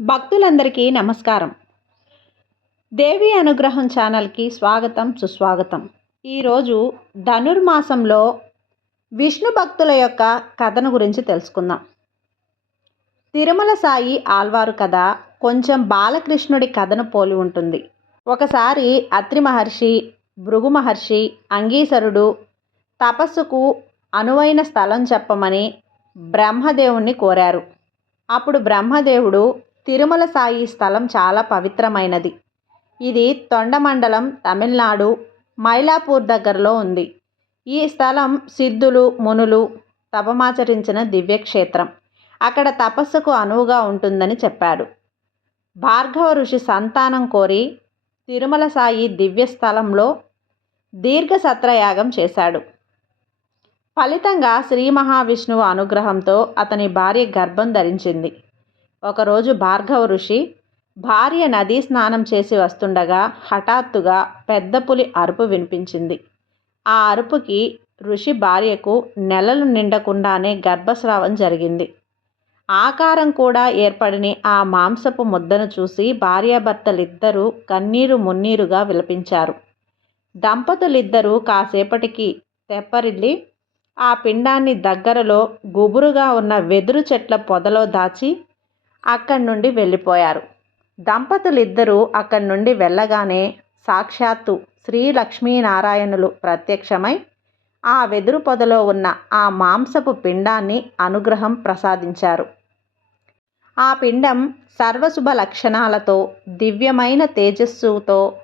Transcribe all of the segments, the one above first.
భక్తులందరికీ నమస్కారం. దేవి అనుగ్రహం ఛానల్కి స్వాగతం సుస్వాగతం. ఈరోజు ధనుర్మాసంలో విష్ణు భక్తుల యొక్క కథను గురించి తెలుసుకుందాం. తిరుమల సాయి ఆల్వారు కథ కొంచెం బాలకృష్ణుడి కథను పోలి ఉంటుంది. ఒకసారి అత్రి మహర్షి భృగు మహర్షి అంగీసరుడు తపస్సుకు అనువైన స్థలం చెప్పమని బ్రహ్మదేవుణ్ణి కోరారు. అప్పుడు బ్రహ్మదేవుడు తిరుమల సాయి స్థలం చాలా పవిత్రమైనది. ఇది తొండమండలం తమిళనాడు మైలాపూర్ దగ్గరలో ఉంది. ఈ స్థలం సిద్ధులు మునులు తపమాచరించిన దివ్యక్షేత్రం. అక్కడ తపస్సుకు అనువుగా ఉంటుందని చెప్పాడు. భార్గవ ఋషి సంతానం కోరి తిరుమల సాయి దివ్య స్థలంలో దీర్ఘ సత్రయాగం చేశాడు. ఫలితంగా శ్రీ మహావిష్ణువు అనుగ్రహంతో అతని భార్య గర్భం ధరించింది. ఒకరోజు భార్గవ ఋషి భార్య నదీ స్నానం చేసి వస్తుండగా హఠాత్తుగా పెద్ద పులి అరుపు వినిపించింది. ఆ అరుపుకి ఋషి భార్యకు నెలలు నిండకుండానే గర్భస్రావం జరిగింది. ఆకారం కూడా ఏర్పడిని ఆ మాంసపు ముద్దను చూసి భార్యాభర్తలిద్దరూ కన్నీరు మున్నీరుగా విలపించారు. దంపతులిద్దరూ కాసేపటికి తెప్పరిల్లి ఆ పిండాన్ని దగ్గరలో గుబురుగా ఉన్న వెదురు చెట్ల పొదలో దాచి అక్కడి నుండి వెళ్ళిపోయారు. దంపతులిద్దరూ అక్కడి నుండి వెళ్ళగానే సాక్షాత్తు శ్రీ లక్ష్మీనారాయణులు ప్రత్యక్షమై ఆ వెదురు పొదలో ఉన్న ఆ మాంసపు పిండాన్ని అనుగ్రహం ప్రసాదించారు. ఆ పిండం సర్వశుభ లక్షణాలతో దివ్యమైన తేజస్సుతో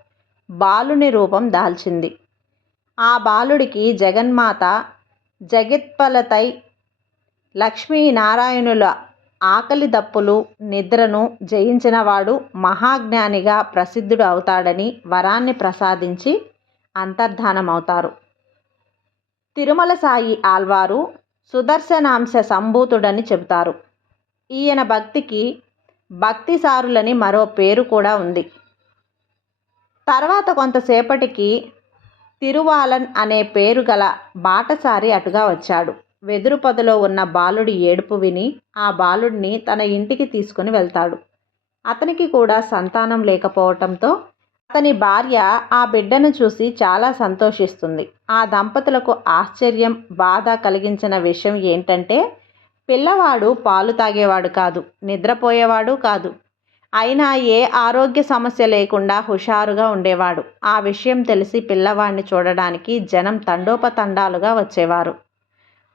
బాలుని రూపం దాల్చింది. ఆ బాలుడికి జగన్మాత జగత్పలతై లక్ష్మీనారాయణుల ఆకలి దప్పులు నిద్రను జయించినవాడు మహాజ్ఞానిగా ప్రసిద్ధుడు అవుతాడని వరాన్ని ప్రసాదించి అంతర్ధానమవుతారు. తిరుమల సాయి ఆల్వారు సుదర్శనాంశ సంభూతుడని చెబుతారు. ఈయన భక్తికి భక్తిసారులని మరో పేరు కూడా ఉంది. తర్వాత కొంతసేపటికి తిరువాలన్ అనే పేరు గల బాటసారి అటుగా వచ్చాడు. వెదురు పొదలో ఉన్న బాలుడి ఏడుపు విని ఆ బాలుడిని తన ఇంటికి తీసుకుని వెళ్తాడు. అతనికి కూడా సంతానం లేకపోవటంతో అతని భార్య ఆ బిడ్డను చూసి చాలా సంతోషిస్తుంది. ఆ దంపతులకు ఆశ్చర్యం బాధ కలిగించిన విషయం ఏంటంటే పిల్లవాడు పాలు తాగేవాడు కాదు నిద్రపోయేవాడు కాదు. అయినా ఏ ఆరోగ్య సమస్య లేకుండా హుషారుగా ఉండేవాడు. ఆ విషయం తెలిసి పిల్లవాడిని చూడడానికి జనం తండోపతండాలుగా వచ్చేవారు.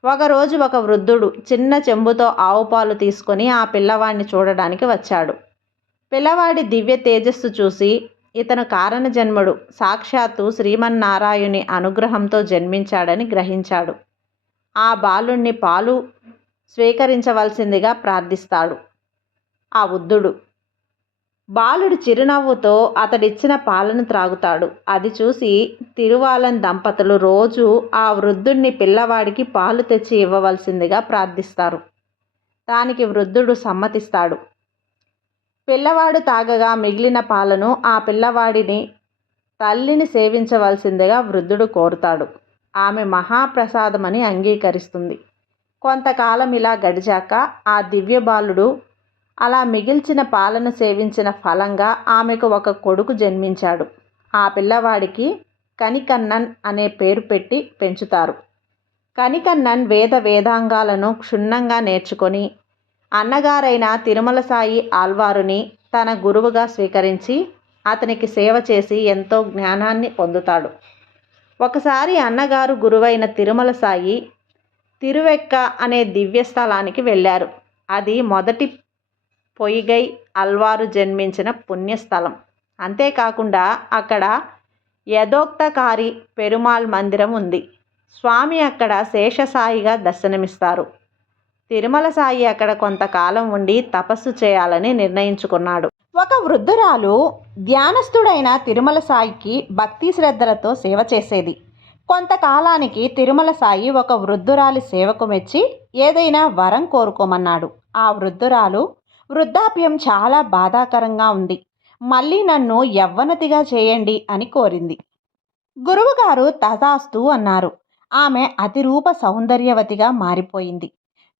ఒకరోజు ఒక వృద్ధుడు చిన్న చెంబుతో ఆవు పాలు తీసుకొని ఆ పిల్లవాడిని చూడడానికి వచ్చాడు. పిల్లవాడి దివ్య తేజస్సు చూసి ఇతను కారణ జన్ముడు సాక్షాత్తు శ్రీమన్నారాయుని అనుగ్రహంతో జన్మించాడని గ్రహించాడు. ఆ బాలుణ్ణి పాలు స్వీకరించవలసిందిగా ప్రార్థిస్తాడు. ఆ వృద్ధుడు బాలుడు చిరునవ్వుతో అతడిచ్చిన పాలను త్రాగుతాడు. అది చూసి తిరువాలన్ దంపతులు రోజు ఆ వృద్ధుడిని పిల్లవాడికి పాలు తెచ్చి ఇవ్వవలసిందిగా ప్రార్థిస్తారు. దానికి వృద్ధుడు సమ్మతిస్తాడు. పిల్లవాడు తాగగా మిగిలిన పాలను ఆ పిల్లవాడిని తల్లిని సేవించవలసిందిగా వృద్ధుడు కోరుతాడు. ఆమె మహాప్రసాదమని అంగీకరిస్తుంది. కొంతకాలం ఇలా గడిచాక ఆ దివ్య బాలుడు అలా మిగిల్చిన పాలను సేవించిన ఫలంగా ఆమెకు ఒక కొడుకు జన్మించాడు. ఆ పిల్లవాడికి కనికన్నన్ అనే పేరు పెట్టి పెంచుతారు. కనికన్నన్ వేద వేదాంగాలను క్షుణ్ణంగా నేర్చుకొని అన్నగారైన తిరుమల సాయి ఆల్వారుని తన గురువుగా స్వీకరించి అతనికి సేవ చేసి ఎంతో జ్ఞానాన్ని పొందుతాడు. ఒకసారి అన్నగారు గురువైన తిరుమల సాయి తిరువెక్క అనే దివ్యస్థలానికి వెళ్ళారు. అది మొదటి పొయ్యిగై అల్వారు జన్మించిన పుణ్యస్థలం. అంతేకాకుండా అక్కడ యథోక్తకారి పెరుమాళ్ మందిరం ఉంది. స్వామి అక్కడ శేషసాయిగా దర్శనమిస్తారు. తిరుమల సాయి అక్కడ కొంతకాలం ఉండి తపస్సు చేయాలని నిర్ణయించుకున్నాడు. ఒక వృద్ధురాలు ధ్యానస్థుడైన తిరుమల సాయికి భక్తి శ్రద్ధలతో సేవ చేసేది. కొంతకాలానికి తిరుమల సాయి ఒక వృద్ధురాలి సేవకు మెచ్చి ఏదైనా వరం కోరుకోమన్నాడు. ఆ వృద్ధురాలు వృద్ధాప్యం చాలా బాధాకరంగా ఉంది. మళ్ళీ నన్ను యవ్వనతిగా చేయండి అని కోరింది. గురువుగారు తథాస్తు అన్నారు. ఆమె అతిరూప సౌందర్యవతిగా మారిపోయింది.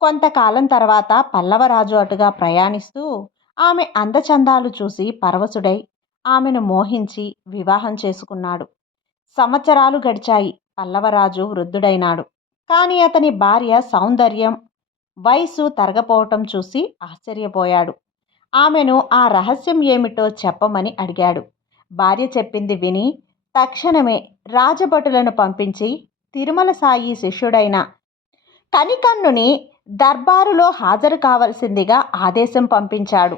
కొంతకాలం తర్వాత పల్లవరాజు అటుగా ప్రయాణిస్తూ ఆమె అందచందాలు చూసి పరవశుడై ఆమెను మోహించి వివాహం చేసుకున్నాడు. సంవత్సరాలు గడిచాయి. పల్లవరాజు వృద్ధుడైనాడు. కానీ అతని భార్య సౌందర్యం వయసు తరగపోవటం చూసి ఆశ్చర్యపోయాడు. ఆమెను ఆ రహస్యం ఏమిటో చెప్పమని అడిగాడు. భార్య చెప్పింది విని తక్షణమే రాజభటులను పంపించి తిరుమల సాయి శిష్యుడైన కనికన్నుని దర్బారులో హాజరు కావలసిందిగా ఆదేశం పంపించాడు.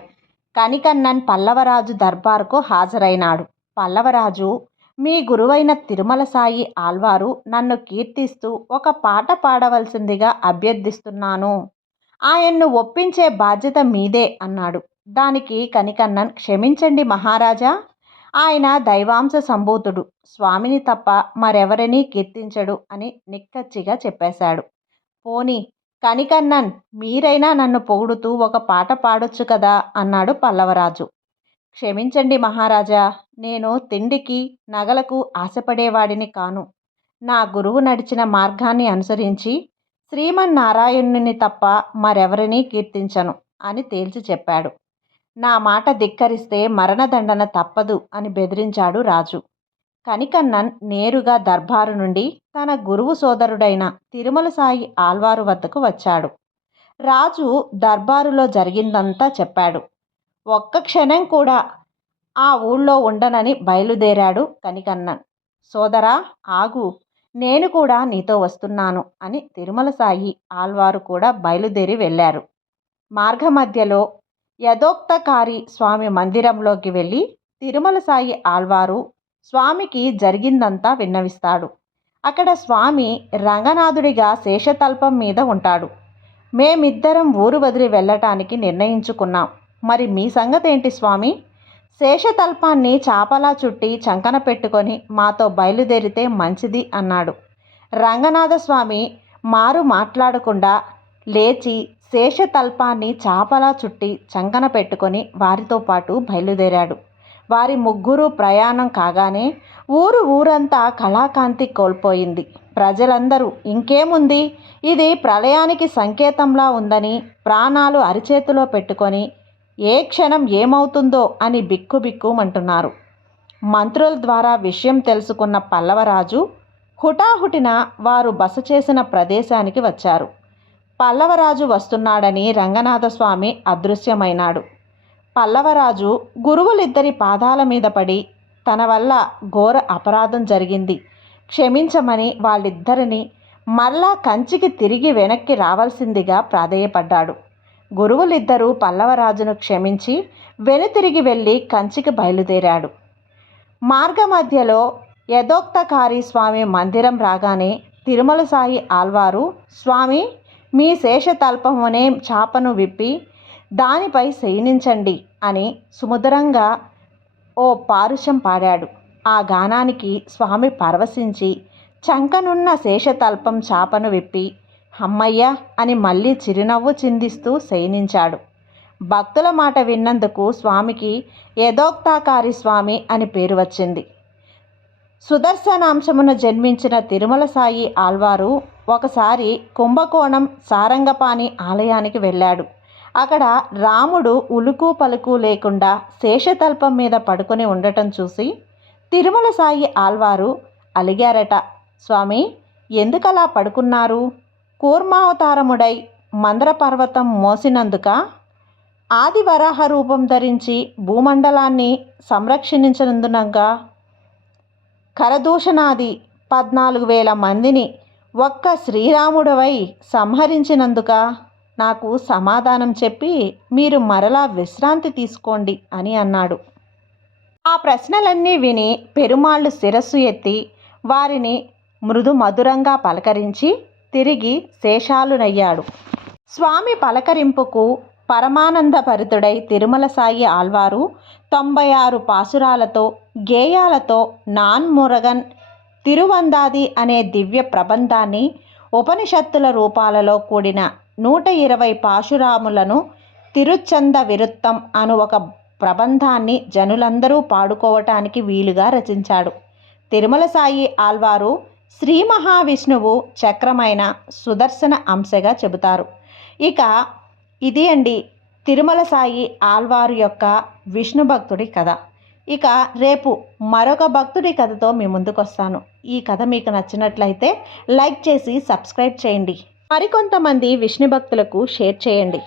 కనికన్నన్ పల్లవరాజు దర్బారుకు హాజరైనాడు. పల్లవరాజు మీ గురువైన తిరుమల సాయి ఆల్వారు నన్ను కీర్తిస్తూ ఒక పాట పాడవలసిందిగా అభ్యర్థిస్తున్నాను. ఆయన్ను ఒప్పించే బాధ్యత మీదే అన్నాడు. దానికి కనికన్నన్ క్షమించండి మహారాజా! ఆయన దైవాంశ సంభూతుడు. స్వామిని తప్ప మరెవరినీ కీర్తించడు అని నిక్కచ్చిగా చెప్పేశాడు. పోని కనికన్నన్ మీరైనా నన్ను పొగుడుతూ ఒక పాట పాడొచ్చు కదా అన్నాడు పల్లవరాజు. క్షమించండి మహారాజా నేను తిండికి నగలకు ఆశపడేవాడిని కాను. నా గురువు నడిచిన మార్గాన్ని అనుసరించి శ్రీమన్నారాయణుని తప్ప మరెవరినీ కీర్తించను అని తేల్చి చెప్పాడు. నా మాట ధిక్కరిస్తే మరణదండన తప్పదు అని బెదిరించాడు రాజు. కనికన్నన్ నేరుగా దర్బారు నుండి తన గురువు సోదరుడైన తిరుమల సాయి ఆల్వారు వద్దకు వచ్చాడు. రాజు దర్బారులో జరిగిందంతా చెప్పాడు. ఒక్క క్షణం కూడా ఆ ఊళ్ళో ఉండనని బయలుదేరాడు కనికన్నన్. సోదరా ఆగు. నేను కూడా నీతో వస్తున్నాను అని తిరుమల సాయి ఆల్వారు కూడా బయలుదేరి వెళ్ళారు. మార్గమధ్యలో యథోక్తకారి స్వామి మందిరంలోకి వెళ్ళి తిరుమల సాయి ఆల్వారు స్వామికి జరిగిందంతా విన్నవిస్తాడు. అక్కడ స్వామి రంగనాథుడిగా శేషతల్పం మీద ఉంటాడు. మేమిద్దరం ఊరు వదిలి వెళ్ళటానికి నిర్ణయించుకున్నాం. మరి మీ సంగతి ఏంటి స్వామి? శేషతల్పాన్ని చాపలా చుట్టి చంకన పెట్టుకొని మాతో బయలుదేరితే మంచిది అన్నాడు. రంగనాథ స్వామి మారు మాట్లాడకుండా లేచి శేషతల్పాన్ని చాపలా చుట్టి చంకన పెట్టుకొని వారితో పాటు బయలుదేరాడు. వారి ముగ్గురు ప్రయాణం కాగానే ఊరు ఊరంతా కళాకాంతి కోల్పోయింది. ప్రజలందరూ ఇంకేముంది? ఇది ప్రళయానికి సంకేతంలా ఉందని ప్రాణాలు అరిచేతిలో పెట్టుకొని ఏ క్షణం ఏమవుతుందో అని బిక్కుబిక్కుమంటున్నారు మంత్రుల ద్వారా విషయం తెలుసుకున్న పల్లవరాజు హుటాహుటిన వారు బస చేసిన ప్రదేశానికి వచ్చారు. పల్లవరాజు వస్తున్నాడని రంగనాథస్వామి అదృశ్యమైనాడు. పల్లవరాజు గురువులిద్దరి పాదాల మీద పడి తన వల్ల ఘోర అపరాధం జరిగింది. క్షమించమని వాళ్ళిద్దరిని మరలా కంచికి తిరిగి వెనక్కి రావాల్సిందిగా ప్రాధేయపడ్డాడు. గురువులిద్దరూ పల్లవరాజును క్షమించి వెనుతిరిగి వెళ్ళి కంచికి బయలుదేరాడు. మార్గమధ్యలో యథోక్తకారి స్వామి మందిరం రాగానే తిరుమల సాయి ఆల్వారు స్వామి మీ శేషతల్పమునే చాపను విప్పి దానిపై శయనించండి అని సుమధురంగా ఓ పారుషం పాడాడు. ఆ గానానికి స్వామి పరవశించి చంకనున్న శేషతల్పం చాపను విప్పి అమ్మయ్య అని మళ్ళీ చిరునవ్వు చిందిస్తూ శయనించాడు. భక్తుల మాట విన్నందుకు స్వామికి యథోక్తాకారి స్వామి అని పేరు వచ్చింది. సుదర్శనాంశమున జన్మించిన తిరుమల సాయి ఆల్వారు ఒకసారి కుంభకోణం సారంగపాణి ఆలయానికి వెళ్ళాడు. అక్కడ రాముడు ఉలుకు పలుకు లేకుండా శేషతల్పం మీద పడుకొని ఉండటం చూసి తిరుమల సాయి ఆల్వారు అలిగారట స్వామి ఎందుకలా పడుకున్నారు? కూర్మావతారముడై మందర పర్వతం మోసినందుక ఆదివరాహ రూపం ధరించి భూమండలాన్ని సంరక్షించినందునగా కరదూషణాది పద్నాలుగు వేల మందిని ఒక్క శ్రీరాముడవై సంహరించినందుక నాకు సమాధానం చెప్పి మీరు మరలా విశ్రాంతి తీసుకోండి అని అన్నాడు. ఆ ప్రశ్నలన్నీ విని పెరుమాళ్ళు శిరస్సు ఎత్తి వారిని మృదు మధురంగా పలకరించి తిరిగి శేషాలునయ్యాడు. స్వామి పలకరింపుకు పరమానందభరితుడై తిరుమల సాయి ఆల్వారు తొంభై ఆరు పాసురాలతో గేయాలతో నాన్ మురగన్ తిరువందాది అనే దివ్య ప్రబంధాన్ని ఉపనిషత్తుల రూపాలలో కూడిన నూట ఇరవై పాశురాములను తిరుచంద విరుత్తం అను ఒక ప్రబంధాన్ని జనులందరూ పాడుకోవటానికి వీలుగా రచించాడు. తిరుమల సాయి ఆల్వారు శ్రీ మహావిష్ణువు చక్రమైన సుదర్శన అంశగా చెబుతారు. ఇక ఇది అండి తిరుమల సాయి ఆల్వారు యొక్క విష్ణు భక్తుడి కథ. ఇక రేపు మరొక భక్తుడి కథతో మీ ముందుకు వస్తాను ఈ కథ మీకు నచ్చినట్లయితే లైక్ చేసి సబ్స్క్రైబ్ చేయండి. మరికొంతమంది విష్ణు భక్తులకు షేర్ చేయండి.